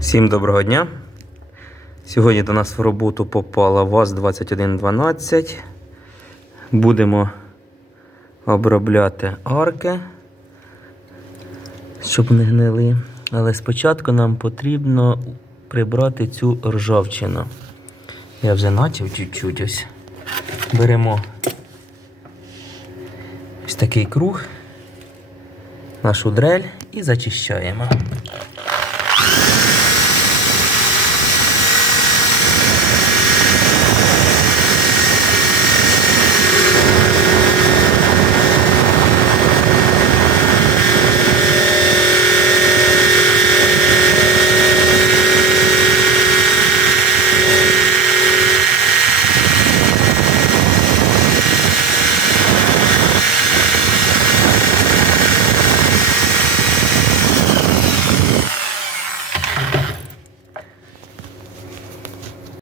Всім доброго дня. Сьогодні до нас в роботу попала ВАЗ-2112. Будемо обробляти арки, щоб не гнили. Але спочатку нам потрібно прибрати цю ржавчину. Я вже начав чуть-чуть ось. Беремо ось такий круг, нашу дрель і зачищаємо.